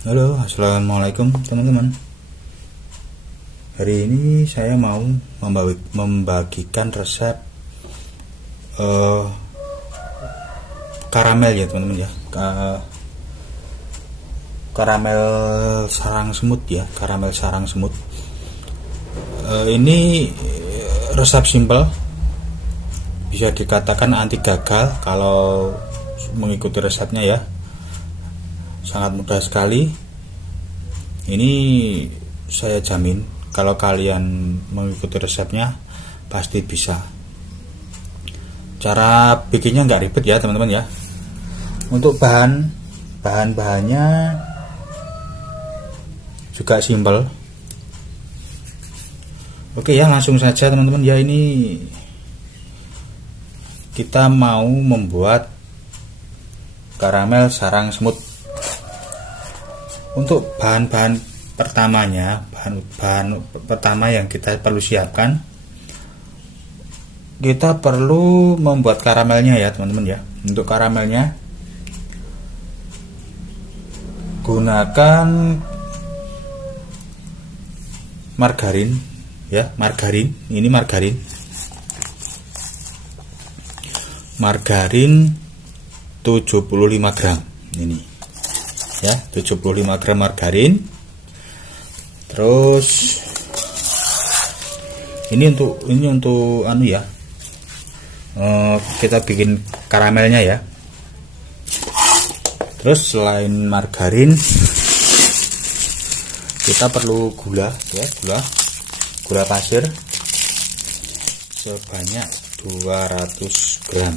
Halo, assalamualaikum teman-teman. Hari ini saya mau membagikan resep karamel ya teman-teman ya. Karamel sarang semut ya, karamel sarang semut. Ini resep simple, bisa dikatakan anti gagal kalau mengikuti resepnya ya. Sangat mudah sekali. Ini saya jamin kalau kalian mengikuti resepnya pasti bisa. Cara bikinnya nggak ribet ya teman-teman ya. Untuk bahan-bahannya juga simple. Oke ya, langsung saja teman-teman ya. Ini kita mau membuat karamel sarang semut. Untuk bahan-bahan pertamanya, bahan pertama yang kita perlu siapkan, kita perlu membuat karamelnya ya teman-teman ya. Untuk karamelnya gunakan margarin ya, margarin 75 gram ini ya, 75 gram margarin. Terus ini untuk anu ya, kita bikin karamelnya ya. Terus selain margarin kita perlu gula ya, gula pasir sebanyak 200 gram.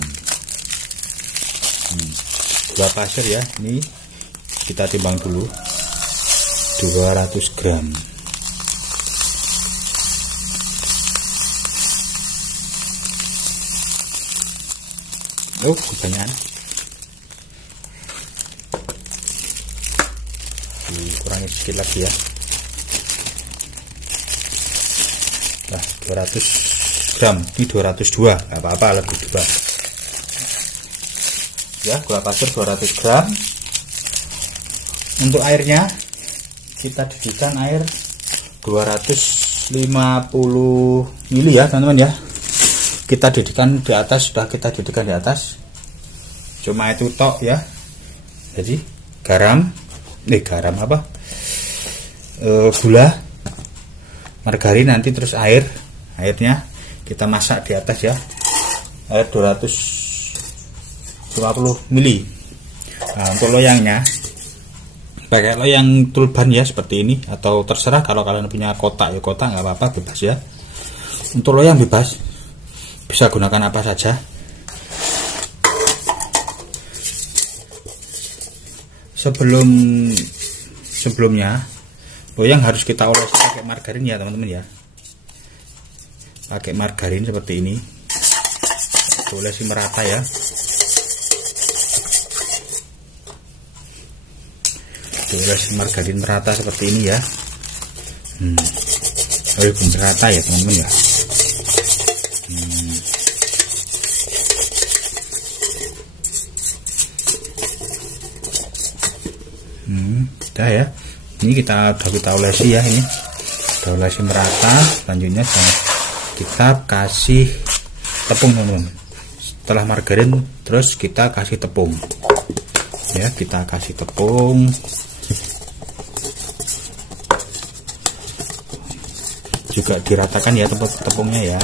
Gula pasir ya, ini kita timbang dulu, 200 gram. Oh, kebanyakan. Dikurangi sedikit lagi ya. Nah, 200 gram, ini 202, nggak apa-apa, lebih 2 ya. Gula pasir 200 gram. Untuk airnya kita didihkan air 250 ml ya teman-teman ya. Kita didihkan di atas, sudah kita didihkan di atas. Cuma itu tok ya. Jadi garam gula, margarin, nanti terus airnya kita masak di atas ya. Air 250 ml. Nah, untuk loyangnya pakai loyang tulban ya, seperti ini, atau terserah kalau kalian punya kotak ya kotak, nggak apa-apa, bebas ya. Untuk loyang bebas, bisa gunakan apa saja. Sebelumnya loyang harus kita olesi pakai margarin ya teman-teman ya. Pakai margarin seperti ini, olesi merata ya. Olesi margarin merata seperti ini ya. Belum merata ya teman-teman ya. Udah ya. Ini kita olesi ya, ini udah olesi merata. Selanjutnya kita kasih tepung teman-teman. Setelah margarin terus kita kasih tepung ya, kita kasih tepung. Juga diratakan ya tepungnya ya,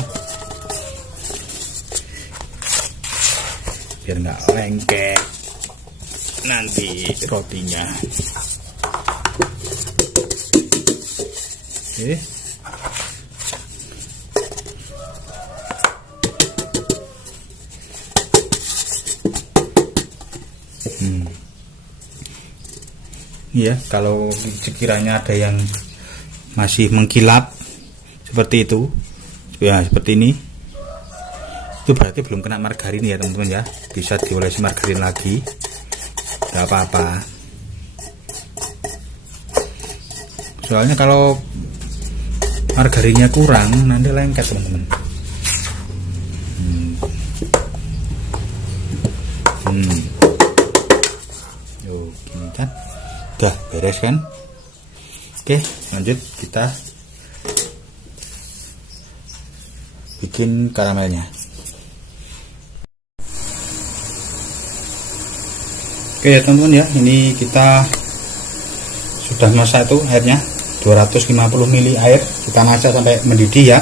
biar nggak lengket nanti rotinya. Oke. Ya, kalau sekiranya ada yang masih mengkilap seperti itu ya, seperti ini, itu berarti belum kena margarin ya teman-teman ya. Bisa diolesi margarin lagi, nggak apa-apa. Soalnya kalau margarinnya kurang nanti lengket teman-teman. Yuk, gini kan. Udah beres kan. Oke, lanjut kita bikin karamelnya. Oke ya teman-teman ya, ini kita sudah masak tuh airnya 250 ml air, kita masak sampai mendidih ya.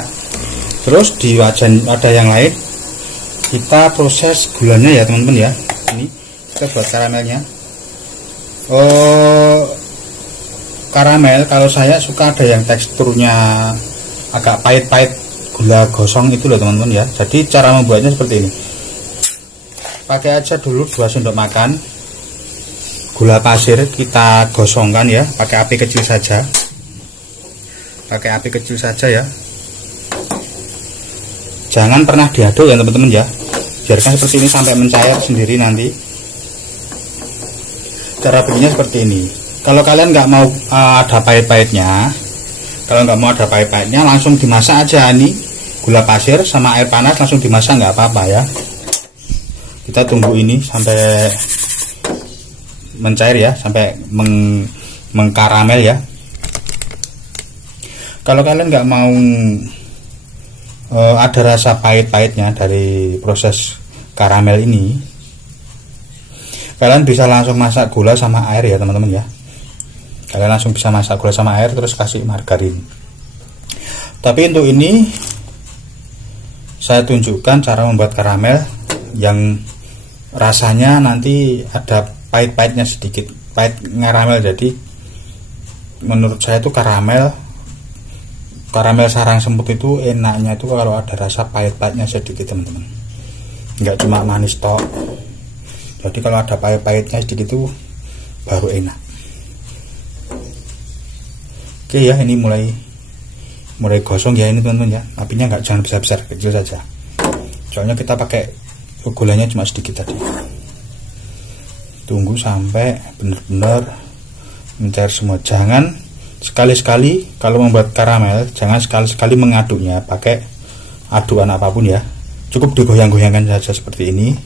Terus di wadah yang lain kita proses gulanya ya teman-teman ya. Ini kita buat karamelnya. Karamel kalau saya suka ada yang teksturnya agak pahit-pahit, gula gosong itu loh teman-teman ya. Jadi cara membuatnya seperti ini. Pakai aja dulu 2 sendok makan gula pasir, kita gosongkan ya, pakai api kecil saja. Pakai api kecil saja ya. Jangan pernah diaduk ya teman-teman ya. Biarkan seperti ini sampai mencair sendiri nanti. Cara bikinnya seperti ini. Kalau kalian nggak mau ada pahit-pahitnya, langsung dimasak aja nih. Gula pasir sama air panas langsung dimasak, nggak apa-apa ya. Kita tunggu ini sampai mencair ya, sampai mengkaramel ya. Kalau kalian nggak mau ada rasa pahit-pahitnya dari proses karamel ini, kalian bisa langsung masak gula sama air ya teman-teman ya. Kalian langsung bisa masak gula sama air terus kasih margarin. Tapi untuk ini saya tunjukkan cara membuat karamel yang rasanya nanti ada pahit-pahitnya sedikit, pahit karamel. Jadi menurut saya itu karamel sarang semut itu enaknya itu kalau ada rasa pahit-pahitnya sedikit teman-teman, nggak cuma manis tok. Jadi kalau ada pahit-pahitnya sedikit itu baru enak. Oke ya, ini mulai gosong ya ini teman-teman ya. Apinya jangan besar-besar, kecil saja, soalnya kita pakai gulanya cuma sedikit tadi. Tunggu sampai benar-benar mencair semua. Jangan sekali-sekali kalau membuat karamel, jangan sekali-sekali mengaduknya pakai adukan apapun ya. Cukup digoyang-goyangkan saja seperti ini.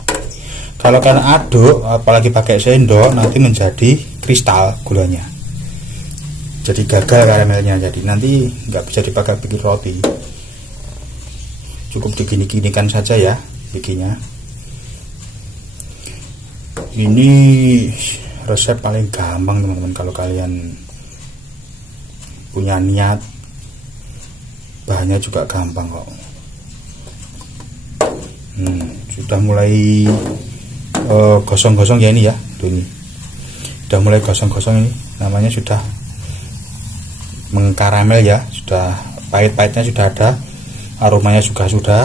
Kalau kalian aduk apalagi pakai sendok, nanti menjadi kristal gulanya, jadi gagal karamelnya, jadi nanti nggak bisa dipakai bikin roti. Cukup digini-ginikan saja ya bikinnya. Ini resep paling gampang teman-teman, kalau kalian punya niat, bahannya juga gampang kok. Sudah mulai gosong-gosong ya ini ya. Tuh ini sudah mulai gosong-gosong, ini namanya sudah mengkaramel ya. Sudah pahit-pahitnya sudah ada, aromanya juga sudah.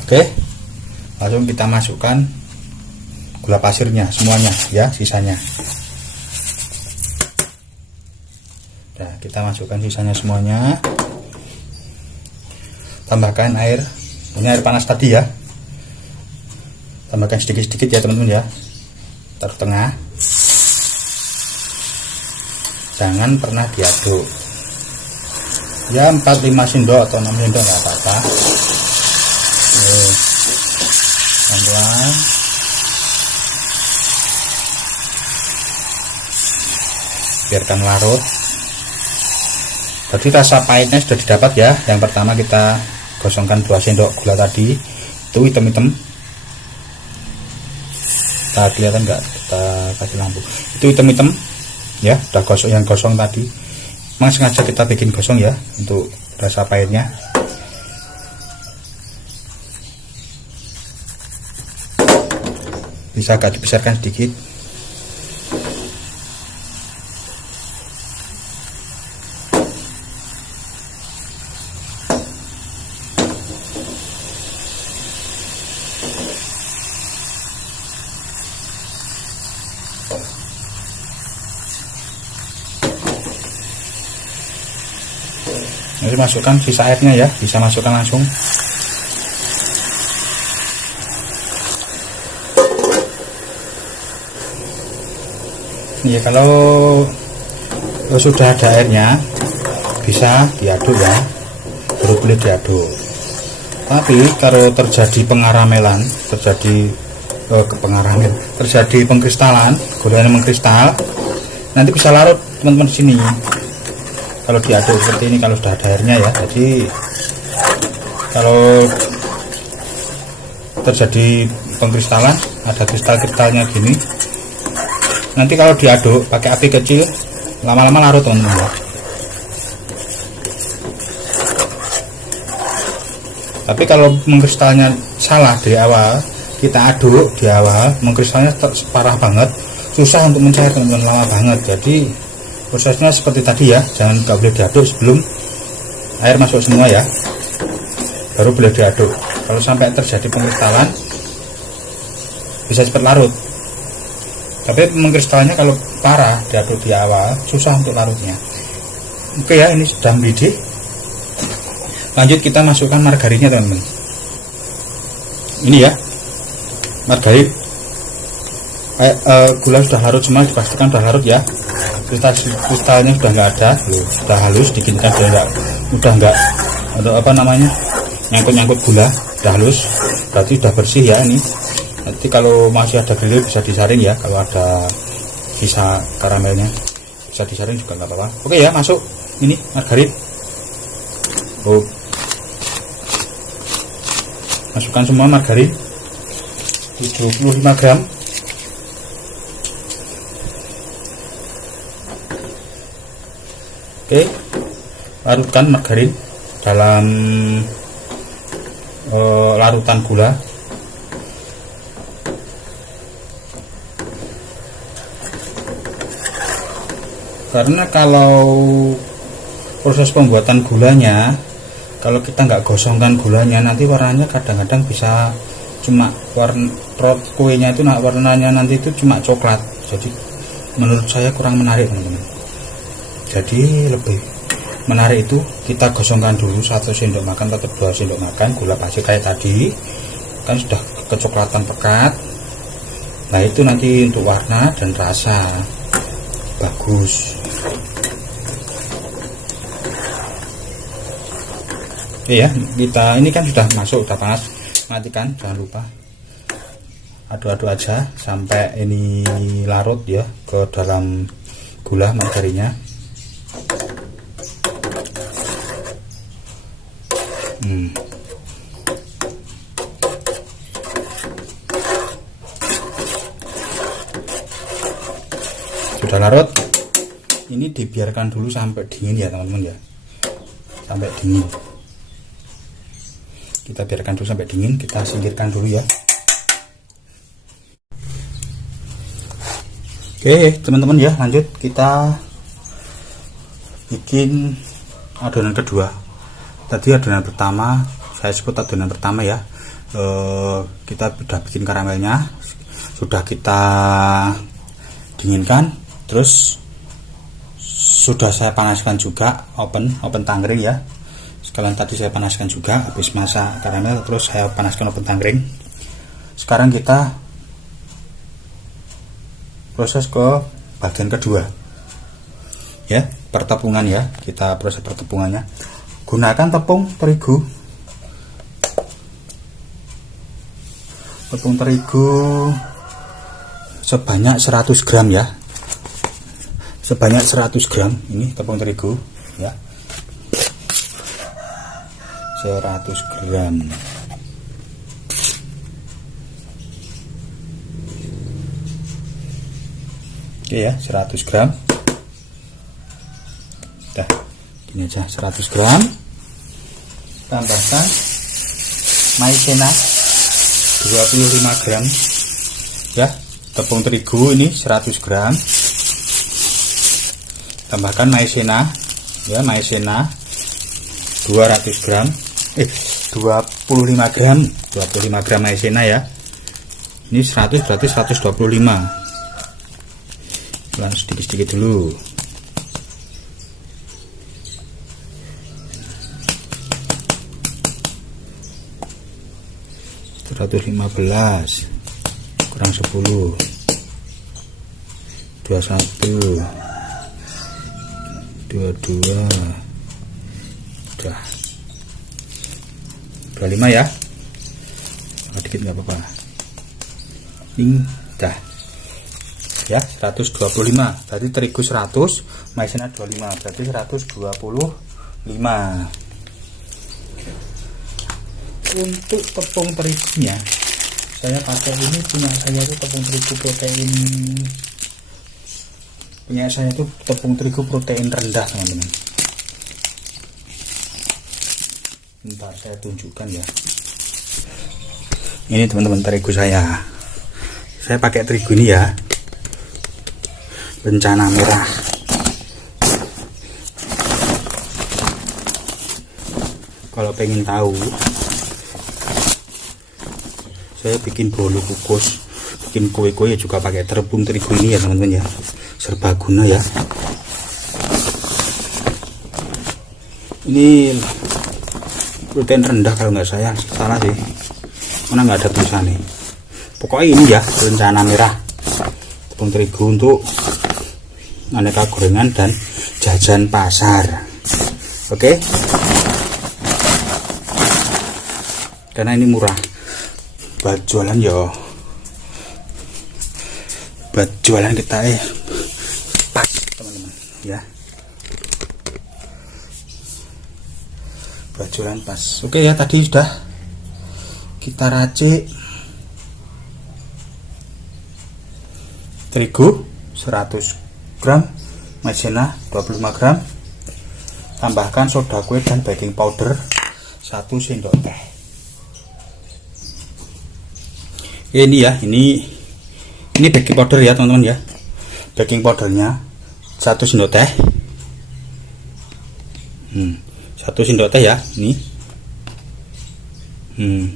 Oke, langsung kita masukkan gula pasirnya semuanya ya, sisanya. Nah, kita masukkan sisanya semuanya. Tambahkan air, ini air panas tadi ya. Tambahkan sedikit-sedikit ya teman-teman ya. Taruh tengah. Jangan pernah diaduk. Ya 4-5 sendok atau 6 sendok nggak apa-apa. Pelan-pelan. Biarkan larut. Jadi rasa pahitnya sudah didapat ya. Yang pertama kita gosongkan 2 sendok gula tadi, itu hitam-hitam. Kita kelihatan nggak? Kita kasih lampu. Itu hitam-hitam ya, udah gosong, yang gosong tadi. Memang sengaja kita bikin gosong ya untuk rasa pahitnya. Bisa agak dibesarkan sedikit. Nanti masukkan sisa airnya ya, bisa masukkan langsung. Ya kalau sudah ada airnya bisa diaduk ya, baru boleh diaduk. Tapi kalau terjadi pengaramelan, terjadi kepengarangan, terjadi pengkristalan, gulanya mengkristal, nanti bisa larut teman-teman di sini. Kalau diaduk seperti ini, kalau sudah ada airnya ya. Jadi kalau terjadi pengkristalan, ada kristal-kristalnya gini, nanti kalau diaduk pakai api kecil, lama-lama larut teman-teman ya. Tapi kalau mengkristalnya salah dari awal, kita aduk di awal, mengkristalnya parah banget, susah untuk mencair teman-teman, lama banget. Jadi prosesnya seperti tadi ya, nggak boleh diaduk sebelum air masuk semua ya, baru boleh diaduk. Kalau sampai terjadi pengkristalan, bisa cepat larut. Tapi mengkristalnya kalau parah diaduk di awal, susah untuk larutnya. Oke ya, ini sudah mendidih. Lanjut kita masukkan margarinnya teman-teman. Ini ya, margarin. Gula sudah larut semua, dipastikan sudah larut ya. Kristalnya sudah nggak ada, sudah halus, dikinkan udah nggak ada apa namanya, nyangkut gula, sudah halus, berarti sudah bersih ya. Ini nanti kalau masih ada grill bisa disaring ya, kalau ada sisa karamelnya bisa disaring juga nggak apa-apa. Oke ya, masuk ini margarin. Masukkan semua margarin 75 gram. Oke, larutkan margarin dalam larutan gula. Karena kalau proses pembuatan gulanya, kalau kita nggak gosongkan gulanya, nanti warnanya kadang-kadang bisa cuma kuenya itu warnanya nanti itu cuma coklat. Jadi menurut saya kurang menarik teman-teman. Jadi lebih menarik itu kita gosongkan dulu 1 sendok makan atau 2 sendok makan gula pasir kayak tadi, kan sudah kecoklatan pekat. Nah itu nanti untuk warna dan rasa bagus. Ya, kita ini kan sudah masuk, sudah panas, matikan, jangan lupa aduk-aduk aja sampai ini larut ya ke dalam gula margarinnya. Sudah larut, ini dibiarkan dulu sampai dingin ya teman-teman ya, sampai dingin. Kita biarkan dulu sampai dingin, kita singkirkan dulu ya. Oke teman-teman ya, lanjut kita bikin adonan kedua. Tadi adonan pertama, saya sebut adonan pertama ya, kita sudah bikin karamelnya, sudah kita dinginkan, terus sudah saya panaskan juga, open tangkring ya. Sekalian tadi saya panaskan juga, habis masak karamel terus saya panaskan oven tangkring. Sekarang kita proses ke bagian kedua ya, pertepungan ya. Kita proses pertepungannya, gunakan tepung terigu sebanyak 100 gram ya, sebanyak 100 gram ini tepung terigu ya, 100 gram. Oke ya, 100 gram. Udah, ini aja 100 gram. Tambahkan maizena 25 gram ya, tepung terigu ini 100 gram. Tambahkan maizena ya, maizena 200 gram. 25 gram maizena ya. Ini 100 berarti 125. Pelan sedikit-sedikit dulu. (115) kurang 10, 21, 22, udah 25 ya, dikit nggak apa-apa. Ini dah ya 125, berarti terigu 100, maizena 25, berarti 125. Untuk tepung terigunya saya pakai ini, punya saya itu tepung terigu protein, punya saya itu tepung terigu protein rendah teman-teman. Bentar saya tunjukkan ya. Ini teman-teman terigu saya pakai terigu ini ya, Bencana Merah. Kalau pengen tahu, saya bikin bolu kukus, bikin kue-kue ya juga pakai tepung terigu ini ya teman-teman ya, serbaguna ya. Ini protein rendah kalau nggak saya salah sih, mana nggak ada tulisan nih. Pokoknya ini ya, Bencana Merah, tepung terigu untuk aneka gorengan dan jajan pasar. Oke, karena ini murah buat jualan yo, buat jualan kita pas teman-teman ya, buat jualan pas. Oke ya, tadi sudah kita racik terigu 100 gram, maizena 25 gram, tambahkan soda kue dan baking powder 1 sendok teh. Ini ya, ini baking powder ya teman-teman ya, baking powdernya 1 sendok teh, 1 sendok teh ya, ini 1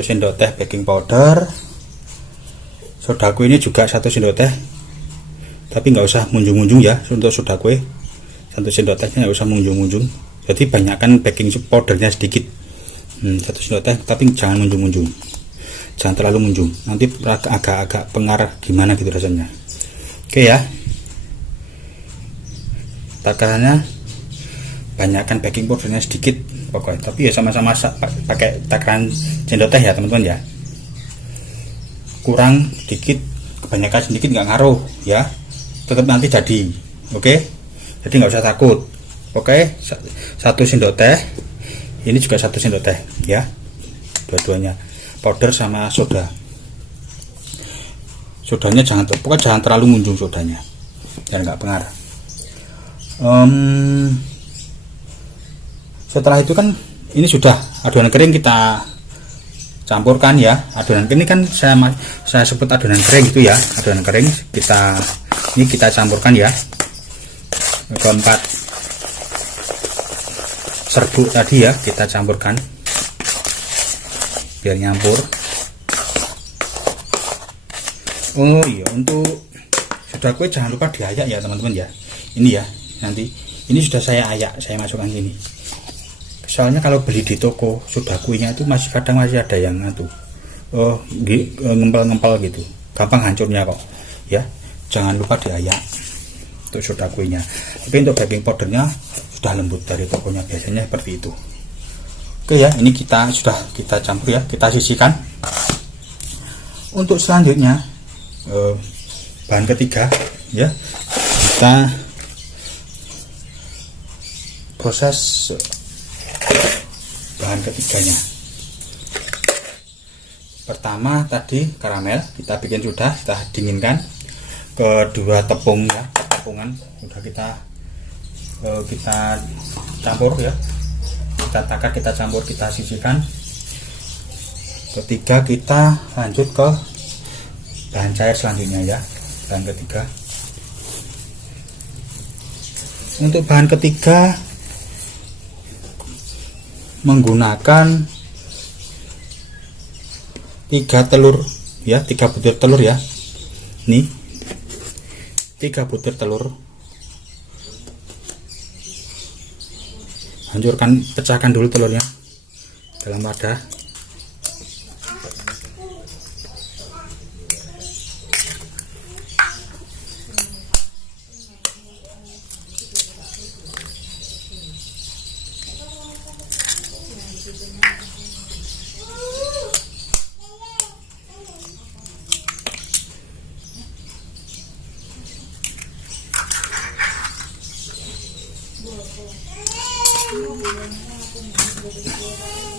sendok teh baking powder. Soda kue ini juga 1 sendok teh, tapi nggak usah munjung-munjung ya. Untuk soda kue 1 sendok tehnya nggak usah munjung-munjung, jadi banyakkan baking powdernya sedikit. 1 sendok teh, tapi jangan munjung-munjung, jangan terlalu munjung, nanti agak-agak pengar gimana gitu rasanya. Oke ya, takarannya banyakkan baking powdernya sedikit pokoknya, tapi ya sama-sama pakai takaran sendok teh ya teman-teman ya. Kurang dikit, kebanyakan sedikit nggak ngaruh ya, tetap nanti jadi. Oke, jadi nggak usah takut. Oke, 1 sendok teh, ini juga 1 sendok teh ya, dua-duanya powder sama soda. Sodanya pokoknya jangan terlalu munjung sodanya, dan nggak pengar. Setelah itu kan ini sudah adonan kering, kita campurkan ya. Adonan ini kan saya sebut adonan kering itu ya, adonan kering kita campurkan ya, keempat serbuk tadi ya, kita campurkan biar nyampur. Oh iya, untuk soda kue jangan lupa diayak ya teman-teman ya. Ini ya, nanti ini sudah saya ayak, saya masukkan sini. Soalnya kalau beli di toko soda kuenya itu kadang masih ada yang ngempel-ngempel gitu, gampang hancurnya kok ya. Jangan lupa diayak untuk soda kuenya. Tapi untuk baking powdernya sudah lembut dari tokonya, biasanya seperti itu. Oke ya, ini sudah kita campur ya, kita sisihkan. Untuk selanjutnya bahan ketiga ya, kita proses bahan ketiganya. Pertama tadi karamel kita bikin, sudah kita dinginkan. Kedua tepung ya, tepungan sudah kita campur ya, kita takar, kita campur, kita sisihkan. Ketiga kita lanjut ke bahan cair selanjutnya ya, bahan ketiga. Untuk bahan ketiga menggunakan 3 telur ya, 3 butir telur ya. Nih 3 butir telur, hancurkan, pecahkan dulu telurnya dalam wadah.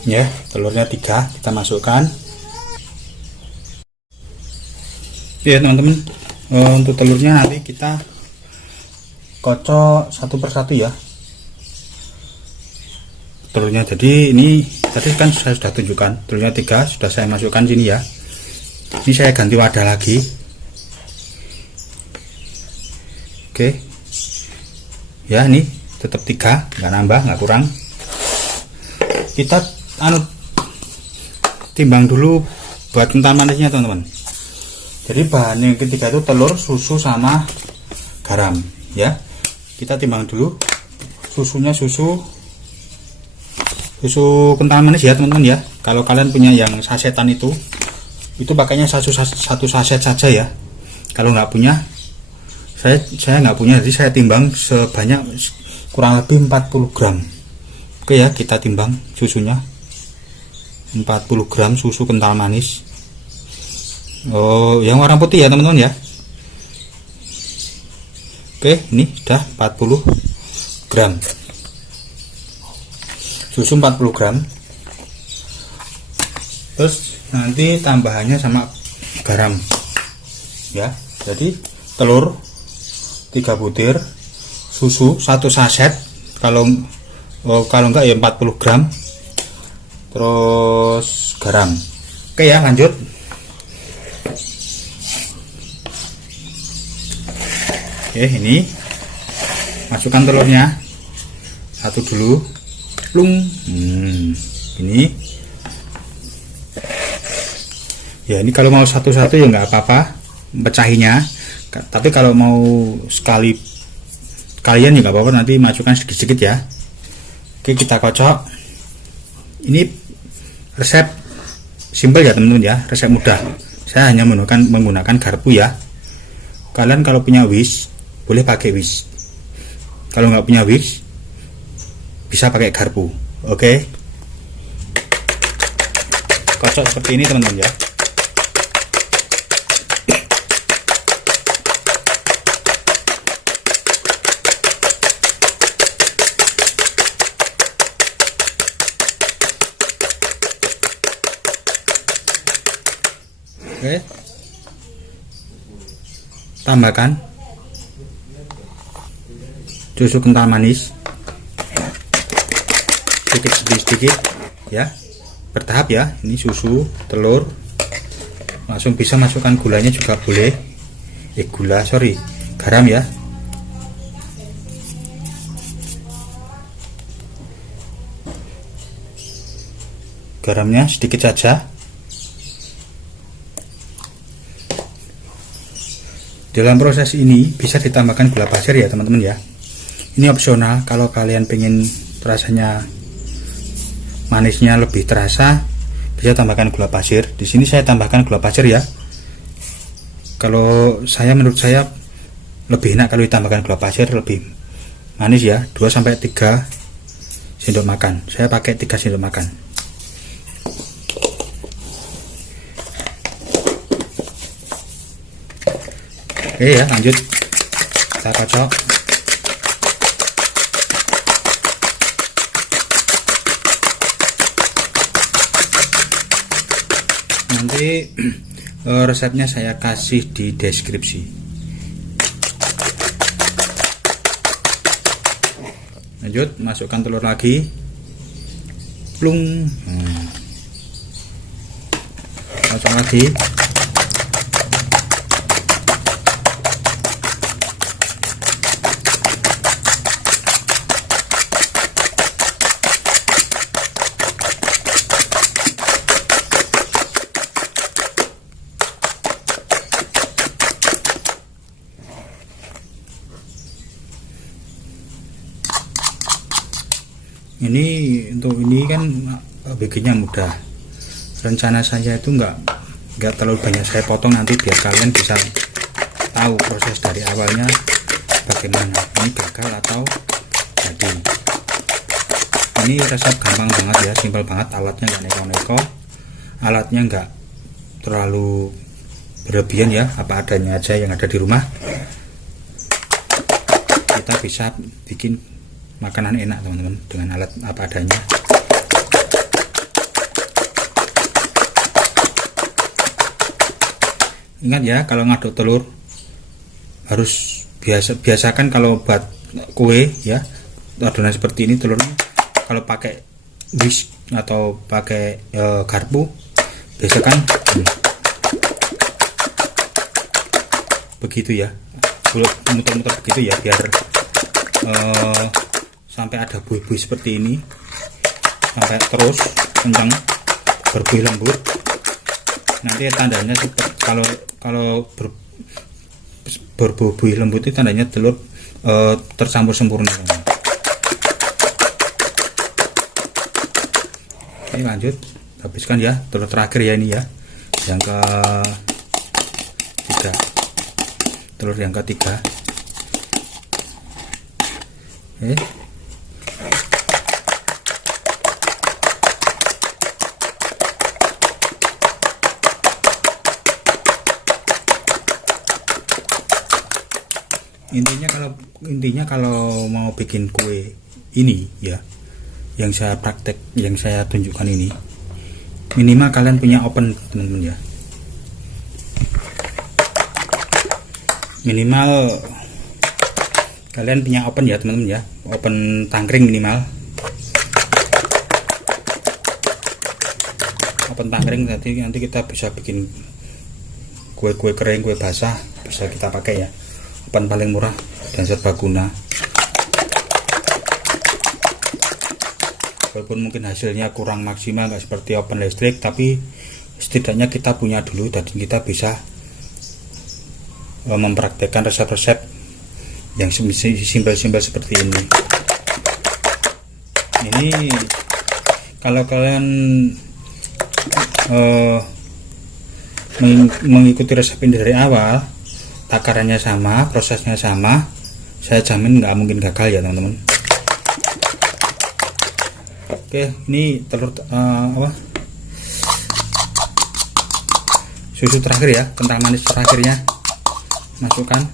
ya. Telurnya 3 kita masukkan ya teman-teman. Untuk telurnya nanti kita kocok satu persatu ya telurnya. Jadi ini tadi kan saya sudah tunjukkan telurnya 3 sudah saya masukkan sini ya. Ini saya ganti wadah lagi. Oke ya, ini tetap 3, nggak nambah nggak kurang. Kita timbang dulu buat kental manisnya teman-teman. Jadi bahan yang ketiga itu telur, susu sama garam ya. Kita timbang dulu susunya, susu kental manis ya teman-teman ya. Kalau kalian punya yang sasetan itu pakainya satu saset saja ya. Kalau nggak punya, saya nggak punya, jadi saya timbang sebanyak kurang lebih 40 gram. Oke ya, kita timbang susunya 40 gram susu kental manis. Oh, yang warna putih ya teman-teman ya. Oke, ini sudah 40 gram susu, 40 gram. Terus nanti tambahannya sama garam ya. Jadi telur 3 butir, susu 1 saset, kalau enggak ya 40 gram, terus garam. Oke ya, lanjut. Oke, ini masukkan telurnya satu dulu, plung. Ini ya, ini kalau mau satu-satu ya nggak apa-apa pecahinya, tapi kalau mau sekali kalian ya nggak apa-apa, nanti masukkan sedikit-sedikit ya. Oke, kita kocok. Ini resep simple ya teman-teman ya, resep mudah. Saya hanya menggunakan garpu ya. Kalian kalau punya whisk boleh pakai whisk, kalau nggak punya whisk bisa pakai garpu. Oke, kocok seperti ini teman-teman ya. Oke, tambahkan susu kental manis sedikit ya, bertahap ya. Ini susu, telur, langsung bisa masukkan gulanya juga boleh. Garam ya. Garamnya sedikit saja. Dalam proses ini bisa ditambahkan gula pasir ya teman-teman ya. Ini opsional, kalau kalian pengen rasanya manisnya lebih terasa bisa tambahkan gula pasir. Di sini saya tambahkan gula pasir ya. Kalau menurut saya lebih enak kalau ditambahkan gula pasir, lebih manis ya. 2-3 sendok makan. Saya pakai 3 sendok makan. Oke ya, lanjut kita kocok. Nanti resepnya saya kasih di deskripsi. Lanjut, masukkan telur lagi, plung. Kocok lagi. Ini untuk ini kan bikinnya mudah. Rencana saya itu nggak terlalu banyak saya potong, nanti biar kalian bisa tahu proses dari awalnya bagaimana ini gagal atau jadi. Ini resep gampang banget ya, simpel banget. Alatnya nggak neko-neko, alatnya nggak terlalu berlebihan ya, apa adanya aja yang ada di rumah. Kita bisa bikin makanan enak teman-teman dengan alat apa adanya. Ingat ya, kalau ngaduk telur harus biasakan kalau buat kue ya, adonan seperti ini telurnya kalau pakai whisk atau pakai garpu, biasakan begitu ya, muter-muter begitu ya, biar sampai ada buih-buih seperti ini, sampai terus kencang berbuih lembut. Nanti tandanya kalau berbuih lembut itu tandanya telur tercampur sempurna. Oke, lanjut, habiskan ya telur terakhir ya, ini ya, yang ketiga, telur yang ketiga. Oke. Intinya kalau mau bikin kue ini ya, yang saya tunjukkan ini, minimal kalian punya oven teman-teman ya, minimal kalian punya oven ya teman-teman ya, oven tangkring minimal, oven tangkring. Nanti kita bisa bikin kue-kue kering, kue basah, bisa kita pakai ya, oven paling murah dan serbaguna. Walaupun mungkin hasilnya kurang maksimal, nggak seperti oven listrik, tapi setidaknya kita punya dulu dan kita bisa mempraktekkan resep-resep yang simpel-simpel seperti ini. Ini kalau kalian mengikuti resep ini dari awal, takarannya sama, prosesnya sama, saya jamin nggak mungkin gagal ya teman-teman. Oke, ini telur susu terakhir ya, kental manis terakhirnya masukkan.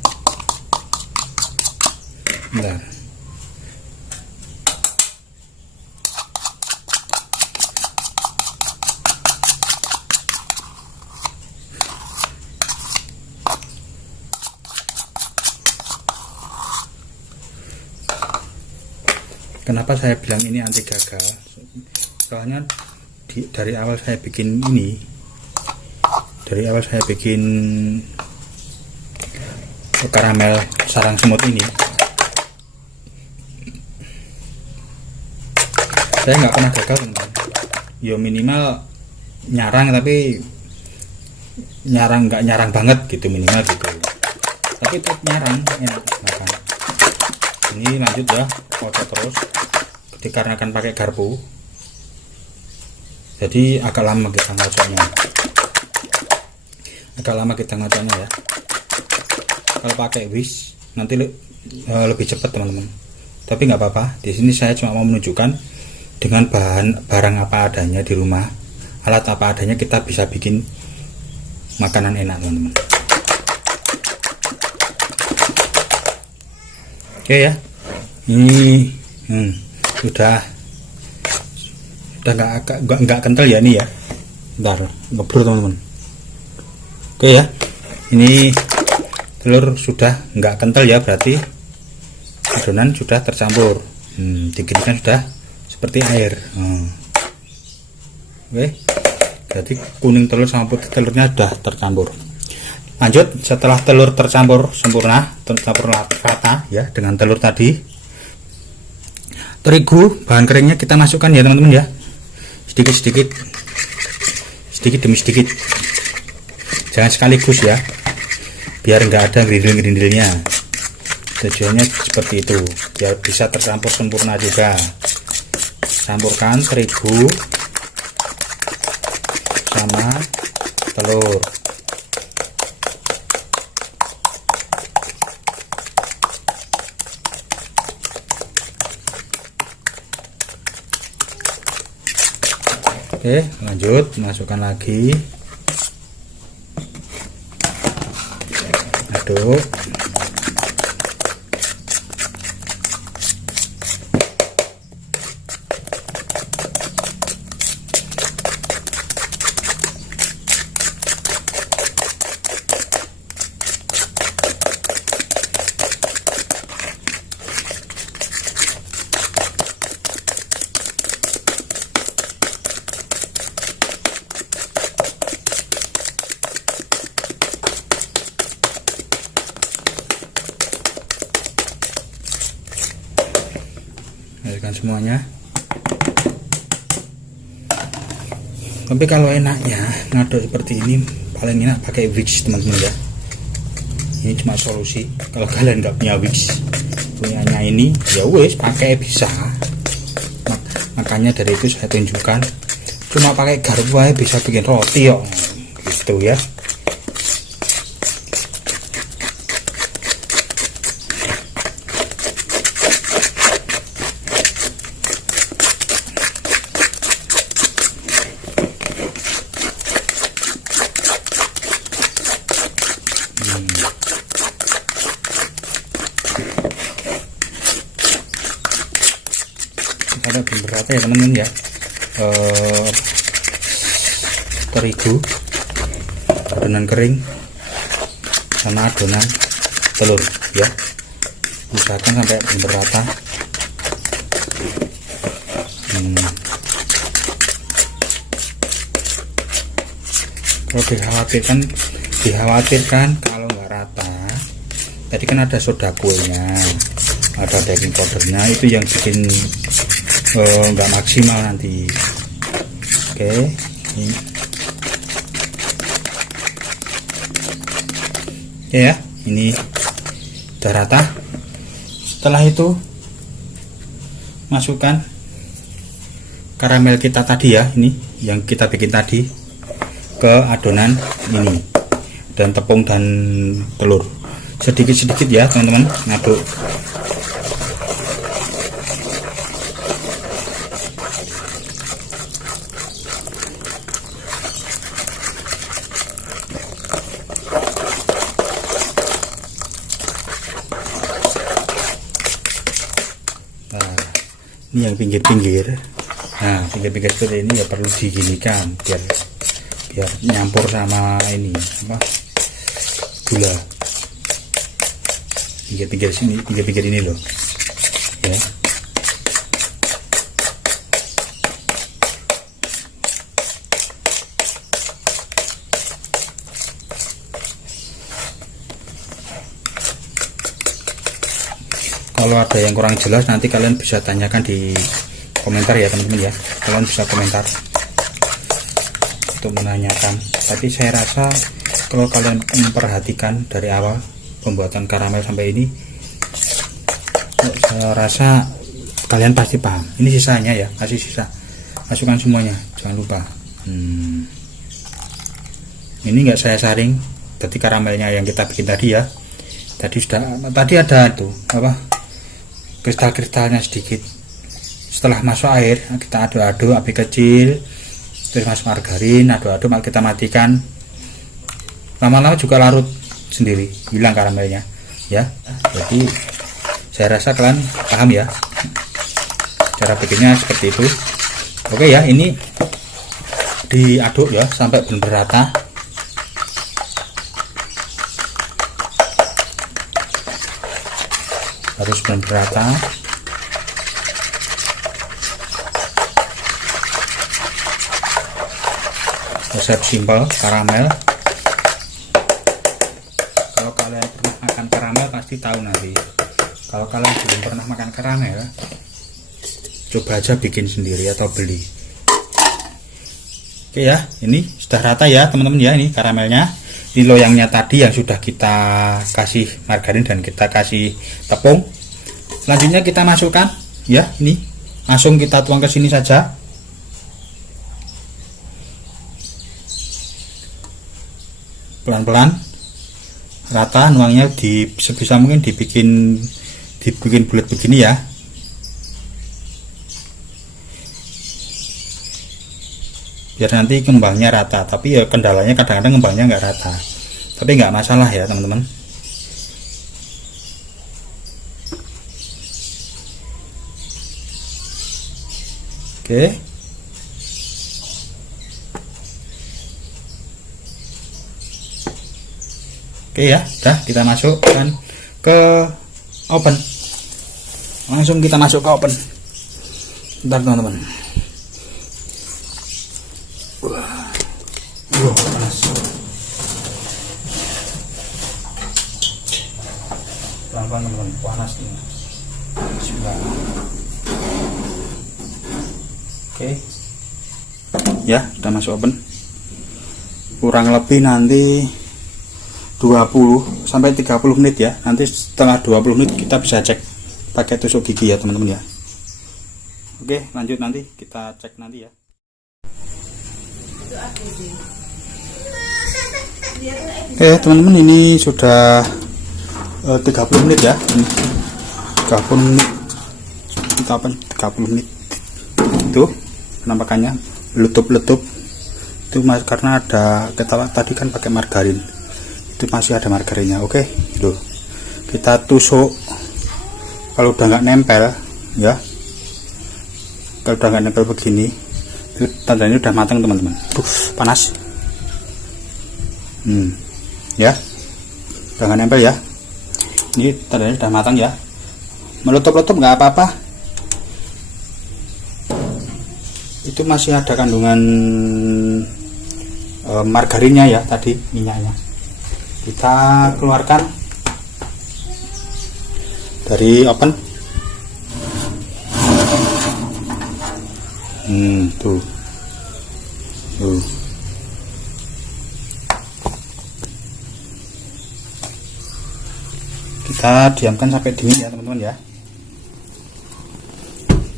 Bentar. Kenapa saya bilang ini anti gagal? Soalnya dari awal saya bikin ini, dari awal saya bikin karamel sarang semut ini, saya nggak pernah gagal teman. Ya minimal nyarang, tapi nggak nyarang banget gitu, minimal gitu. Tapi tetap nyarang, enak makan. Ini lanjut ya, foto terus. Dikarenakan pakai garpu, jadi agak lama kita ngocoknya, ya. Kalau pakai whisk nanti lebih cepat teman-teman, tapi nggak apa-apa. Di sini saya cuma mau menunjukkan dengan barang apa adanya di rumah, alat apa adanya, kita bisa bikin makanan enak teman-teman. Oke ya, ini sudah nggak kental ya ini ya. Bentar, ngeblur teman-teman. Oke ya, ini telur sudah nggak kental ya, berarti adonan sudah tercampur. Dikit-dikit sudah seperti air. Oke, jadi kuning telur sama putih telurnya sudah tercampur. Lanjut, setelah telur tercampur sempurna, tercampur rata ya dengan telur tadi, terigu bahan keringnya kita masukkan ya teman-teman ya, sedikit demi sedikit, jangan sekaligus ya, biar nggak ada gerindil-gerindilnya. Tujuannya seperti itu, biar bisa tercampur sempurna juga. Campurkan terigu sama telur. Oke, lanjut, masukkan lagi, aduk. cairkan semuanya. Tapi kalau enaknya ngaduk seperti ini paling enak pakai Vicks teman-teman ya. Ini cuma solusi. Kalau kalian nggak punya Vicks, punyanya ini ya wes pakai bisa. Makanya dari itu saya tunjukkan cuma pakai garpu aja bisa bikin roti kok, gitu ya. Ada beberapa ya teman-teman ya, terigu, adonan kering, sama adonan telur ya. Usahakan sampai berata. Kalau dikhawatirkan kalau nggak rata, tadi kan ada soda kuenya, ada baking powdernya, itu yang bikin nggak maksimal nanti. Oke, ini. Ya, ini udah rata. Setelah itu masukkan karamel kita tadi ya, ini yang kita bikin tadi ke adonan ini, dan tepung dan telur sedikit-sedikit ya teman-teman, ngaduk. Ini yang pinggir-pinggir, nah pinggir-pinggir seperti ini ya perlu diginikan biar nyampur sama ini apa, gula. Pinggir-pinggir sini, pinggir-pinggir ini loh ya. Kalau ada yang kurang jelas nanti kalian bisa tanyakan di komentar ya teman-teman ya. Kalian bisa komentar untuk menanyakan. Tapi saya rasa kalau kalian memperhatikan dari awal pembuatan karamel sampai ini, saya rasa kalian pasti paham. Ini sisanya ya, masih sisa. Masukkan semuanya, jangan lupa. Ini enggak saya saring. Tadi karamelnya yang kita bikin tadi ya. Tadi ada tuh apa? Kristal-kristalnya sedikit. Setelah masuk air kita aduk-aduk api kecil, terus masuk margarin, aduk-aduk, kita matikan. Lama-lama juga larut sendiri, hilang karamelnya ya. Jadi saya rasa kalian paham ya cara bikinnya seperti itu. Oke ya, ini diaduk ya sampai benar-benar rata. Harus benar-benar rata. Resep simple karamel. Kalau kalian pernah makan karamel pasti tahu nanti. Kalau kalian belum pernah makan karamel, coba aja bikin sendiri atau beli. Oke ya, ini sudah rata ya teman-teman ya. Ini karamelnya. Ini loyangnya tadi yang sudah kita kasih margarin dan kita kasih tepung. Selanjutnya kita masukkan ya, ini langsung kita tuang ke sini saja. Pelan-pelan rata, nuangnya sebisa mungkin dibikin bulat begini ya. Biar nanti kembangnya rata, tapi ya kendalanya kadang-kadang kembangnya nggak rata, tapi nggak masalah ya teman-teman. Oke, ya udah, kita masukkan ke oven. Langsung kita masuk ke oven. Bentar teman-teman. Panas. Pelan-pelan teman-teman, panas nih. Bismillah. Oke. Ya, sudah masuk oven. Kurang lebih nanti 20 sampai 30 menit ya. Nanti setelah 20 menit kita bisa cek pakai tusuk gigi ya teman-teman ya. Oke, lanjut nanti kita cek nanti ya. Teman-teman, ini sudah 30 menit ya. 30 menit. Kita open 30 menit. Tuh penampakannya letup-letup. Itu karena ada kita tadi kan pakai margarin. Itu masih ada margarinnya. Oke, itu kita tusuk. Kalau udah nggak nempel ya, kalau udah nggak nempel begini, itu tandanya udah matang teman-teman. Tuh panas. Ya, udah nggak nempel ya. Ini tandanya udah matang ya. Meletup-letup nggak apa-apa. Itu masih ada kandungan margarinnya ya, tadi minyaknya. Kita keluarkan dari oven. Tuh. Kita diamkan sampai dingin ya teman-teman ya.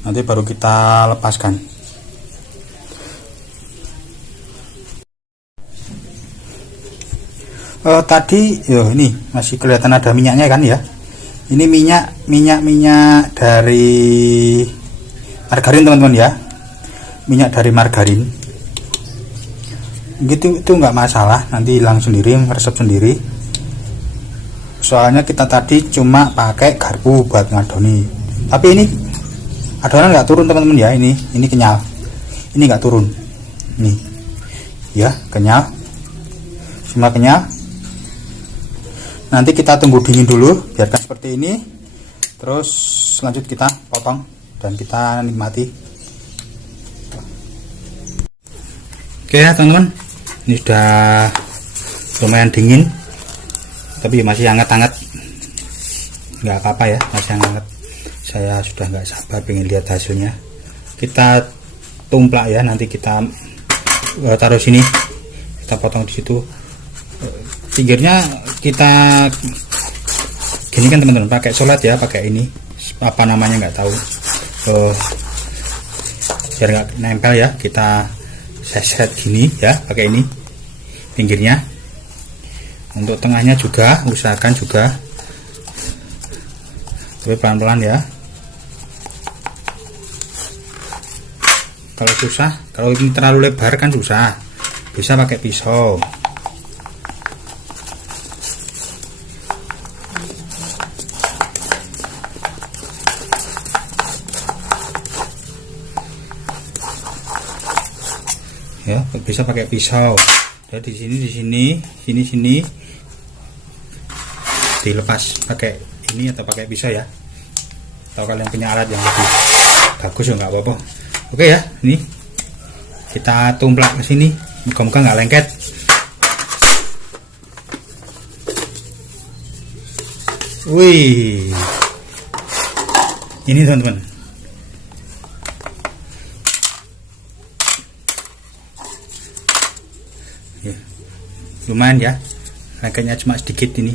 Nanti baru kita lepaskan. Tadi ini masih kelihatan ada minyaknya kan ya. Ini minyak dari margarin teman-teman ya. Minyak dari margarin. Gitu itu nggak masalah, nanti hilang sendiri, meresap sendiri. Soalnya kita tadi cuma pakai garpu buat ngadoni. Tapi ini adonan nggak turun teman-teman ya. Ini kenyal. Ini nggak turun. Nih. Ya, kenyal. Semua kenyal. Nanti kita tunggu dingin dulu, biarkan seperti ini. Terus lanjut kita potong dan kita nikmati. Oke ya teman-teman, ini sudah lumayan dingin, tapi masih hangat-hangat. Nggak apa-apa ya, masih hangat. Saya sudah nggak sabar pengen lihat hasilnya. Kita tumplak ya, nanti kita taruh sini, kita potong di situ. Pinggirnya kita gini kan teman-teman, pakai sholat ya, pakai ini apa namanya nggak tahu, biar nggak nempel ya, kita seret gini ya, pakai ini pinggirnya. Untuk tengahnya juga usahakan juga, tapi pelan-pelan ya. Kalau susah, kalau ini terlalu lebar kan susah, bisa pakai pisau. Ya, bisa pakai pisau. Ya, di sini dilepas pakai ini atau pakai pisau ya. Atau kalian punya alat yang lebih bagus ya nggak apa-apa. Oke ya, ini kita tumplak ke sini, muka-muka nggak lengket. Wih, ini teman-teman. Ya, lumayan ya, lengketnya cuma sedikit ini.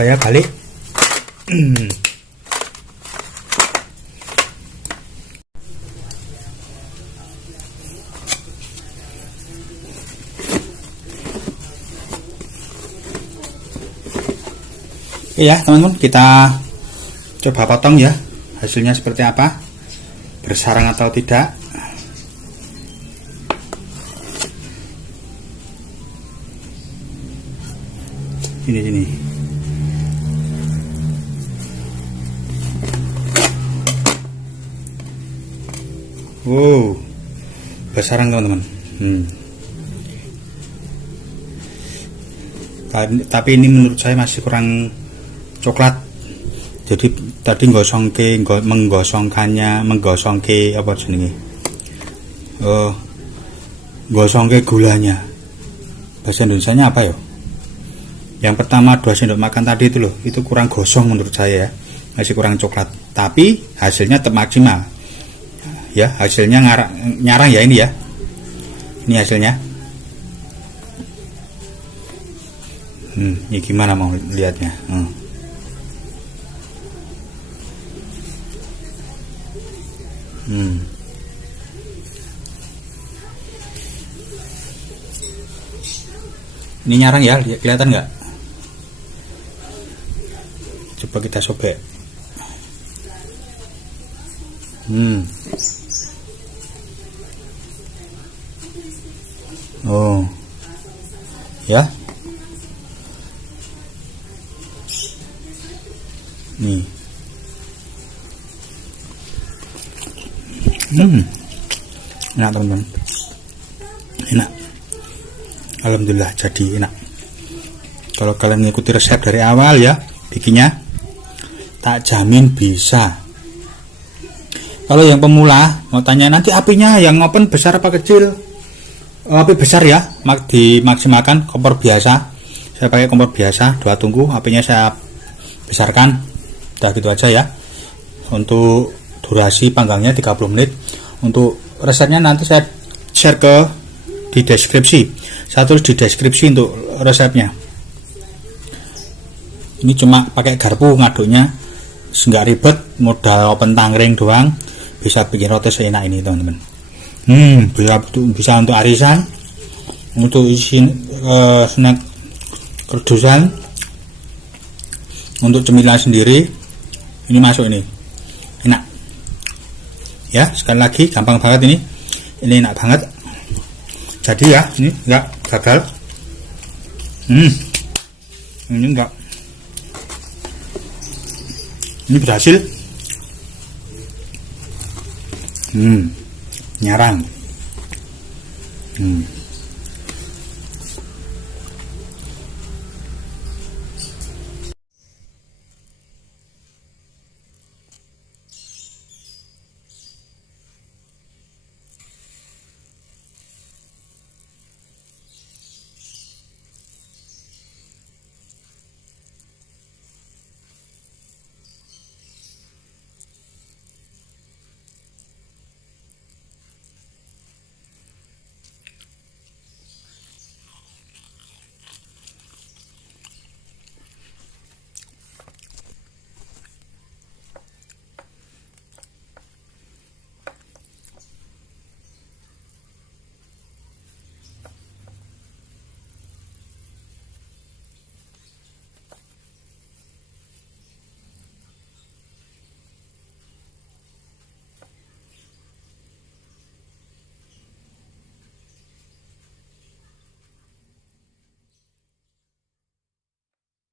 Saya balik. Ya teman-teman, kita coba potong ya, hasilnya seperti apa, bersarang atau tidak. Sini. Wow, bersarang teman-teman. Tapi ini menurut saya masih kurang coklat. Jadi tadi menggosongke apa jenenge? Gosongke gulanya. Bahasa Indonesianya apa ya? Yang pertama 2 sendok makan tadi itu loh, itu kurang gosong menurut saya ya, masih kurang coklat, tapi hasilnya tetap maksimal ya. Hasilnya nyarang ya, ini ya, ini hasilnya. Ini gimana mau lihatnya? Ini nyarang ya, kelihatan nggak? Coba kita sobek. Oh ya, nih. Enak teman-teman, enak. Alhamdulillah jadi enak. Kalau kalian mengikuti resep dari awal ya, bikinnya tak jamin bisa. Kalau yang pemula mau tanya nanti apinya yang open besar apa kecil? Api besar ya, dimaksimalkan kompor biasa. Saya pakai kompor biasa 2 tungku, apinya saya besarkan. Udah gitu aja ya. Untuk durasi panggangnya 30 menit. Untuk resepnya nanti saya share di deskripsi. Saya tulis di deskripsi untuk resepnya. Ini cuma pakai garpu ngaduknya, nggak ribet, modal open tangring doang, bisa bikin roti seenak ini teman-teman. Bisa untuk arisan, untuk isi snack kerdusan, untuk cemilan sendiri. Ini masuk, ini enak ya. Sekali lagi gampang banget ini enak banget. Jadi ya, ini enggak gagal. Ini enggak, ini berhasil. Nyarang.